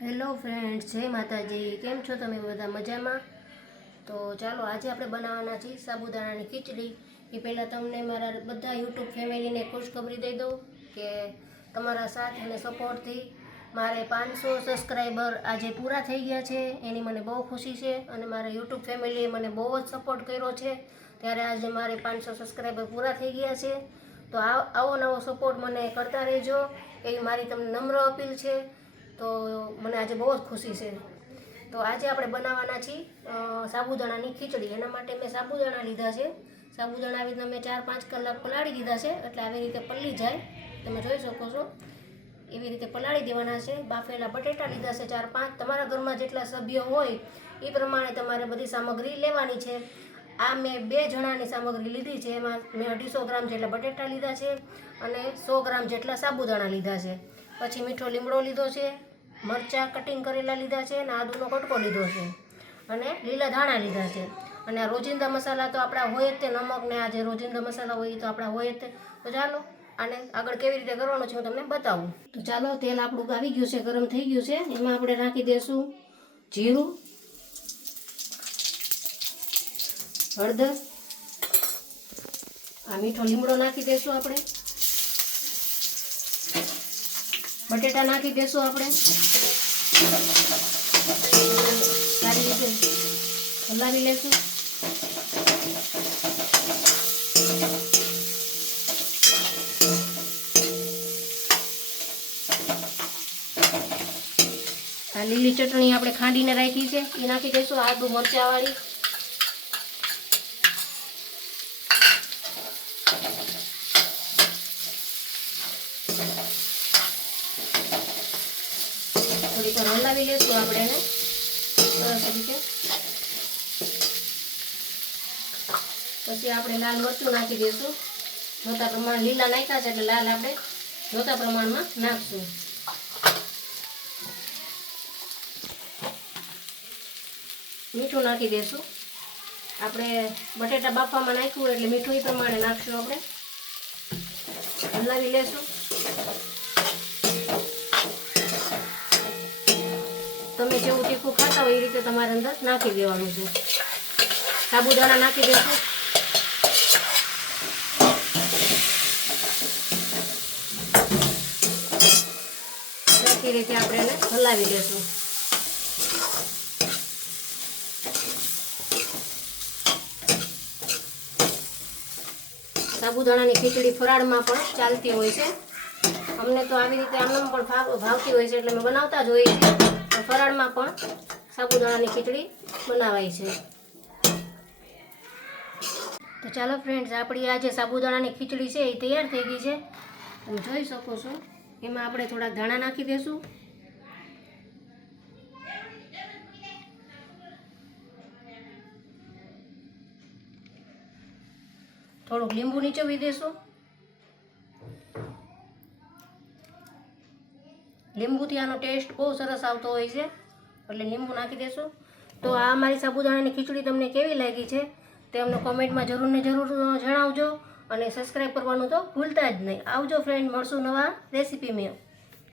Hello friends, જય માતાજી. કેમ છો તમે બધા? મજામાં? તો ચાલો આજે આપણે બનાવવાના છીએ સાબુદાણાની ખીચડી. એ પહેલાં તમને મારા બધા યુટ્યુબ ફેમિલીને ખુશખબરી દઈ દઉં કે તમારા સાથ અને સપોર્ટથી મારે 500 સબસ્ક્રાઈબર આજે પૂરા થઈ ગયા છે. એની મને બહુ ખુશી છે અને મારા યુટ્યુબ ફેમિલીએ મને બહુ જ સપોર્ટ કર્યો છે. ત્યારે આજે મારે 500 સબસ્ક્રાઈબર પૂરા થઈ ગયા છે. તો આવો નવો સપોર્ટ મને કરતા રહેજો એવી મારી તમને નમ્ર અપીલ છે. તો મને આજે બહુ જ ખુશી છે. તો આજે આપણે બનાવવાના છીએ સાબુદાણાની ખીચડી. એના માટે મેં સાબુદાણા લીધા છે. સાબુદાણા આવી રીતે મેં 4-5 કલાક પલાળી દીધા છે, એટલે આવી રીતે પલળી જાય, તમે જોઈ શકો છો. એવી રીતે પલાળી દેવાના છે. બાફેલા બટેટા લીધા છે 4-5. તમારા ઘરમાં જેટલા સભ્યો હોય એ પ્રમાણે તમારે બધી સામગ્રી લેવાની છે. આ મેં 2 જણાની સામગ્રી લીધી છે. એમાં મેં 250 ગ્રામ જેટલા બટેટા લીધા છે અને 100 ગ્રામ જેટલા સાબુદાણા લીધા છે. પછી મીઠો લીમડો લીધો છે, મરચાં કટિંગ કરેલા લીધા છે અને આદુનો કટકો લીધો છે અને લીલા ધાણા લીધા છે. અને આ રોજિંદા મસાલા તો આપણા હોય જ તે, નમક ને આ જે રોજિંદા મસાલા હોય એ તો આપણા હોય જ તે. તો ચાલો આને આગળ કેવી રીતે કરવાનું છે હું તમને બતાવું. તો ચાલો, તેલ આપણું આવી ગયું છે, ગરમ થઈ ગયું છે. એમાં આપણે નાખી દઈશું જીરું, હળદર, આ મીઠો લીમડો નાખી દઈશું આપણે, બટેટા નાખી દઈશું આપણે, સારી રીતે હલાવી લઈશું. આ લીલી ચટણી આપણે ખાંડીને રાખી છે એ નાખી દઈશું, આદુ મરચાંવાળી. થોડીક વાર હલાવી લઈશું આપણે એને સરસ રીતે. પછી આપણે લાલ મરચું નાખી દઈશું. જોતા પ્રમાણ લીલા નાખ્યા છે એટલે લાલ આપણે જોતા પ્રમાણમાં નાખશું. મીઠું નાખી દઈશું. આપણે બટેટા બાફવામાં નાખ્યું એટલે મીઠું એ પ્રમાણે નાખશું. આપણે હલાવી લઈશું. તમે જેવું તીખું ખાતા હોય એ રીતે તમારે અંદર નાખી દેવાનું છે. સાબુદાણા નાખી દઈશું. સરખી રીતે આપણે એને હલાવી દઈશું. સાબુદાણાની ખીચડી ફરાળમાં પણ ચાલતી હોય છે. અમને તો આવી રીતે આમનામ પણ ભાવતી હોય છે એટલે અમે બનાવતા જ હોઈએ છીએ. ફરાળમાં પણ સાબુદાણાની ખીચડી બનાવાય છે. તો ચાલો ફ્રેન્ડ્સ, આપણી આ જે સાબુદાણાની ખીચડી છે એ તૈયાર થઈ ગઈ છે, તમે જોઈ શકો છો. એમાં આપણે થોડાક ધાણા નાખી દઈશું, થોડુંક લીંબુ નીચોવી દઈશું. લીંબુથી આનો ટેસ્ટ બહુ સરસ આવતો હોય છે એટલે લીંબુ નાખી દઈશું. તો આ મારી સાબુદાણાની ખીચડી તમને કેવી લાગી છે તે અમને કોમેન્ટમાં જરૂર ને જરૂર જણાવજો અને સબસ્ક્રાઈબ કરવાનું તો ભૂલતા જ નહીં. આવજો ફ્રેન્ડ, મળશું નવા રેસીપી મેં.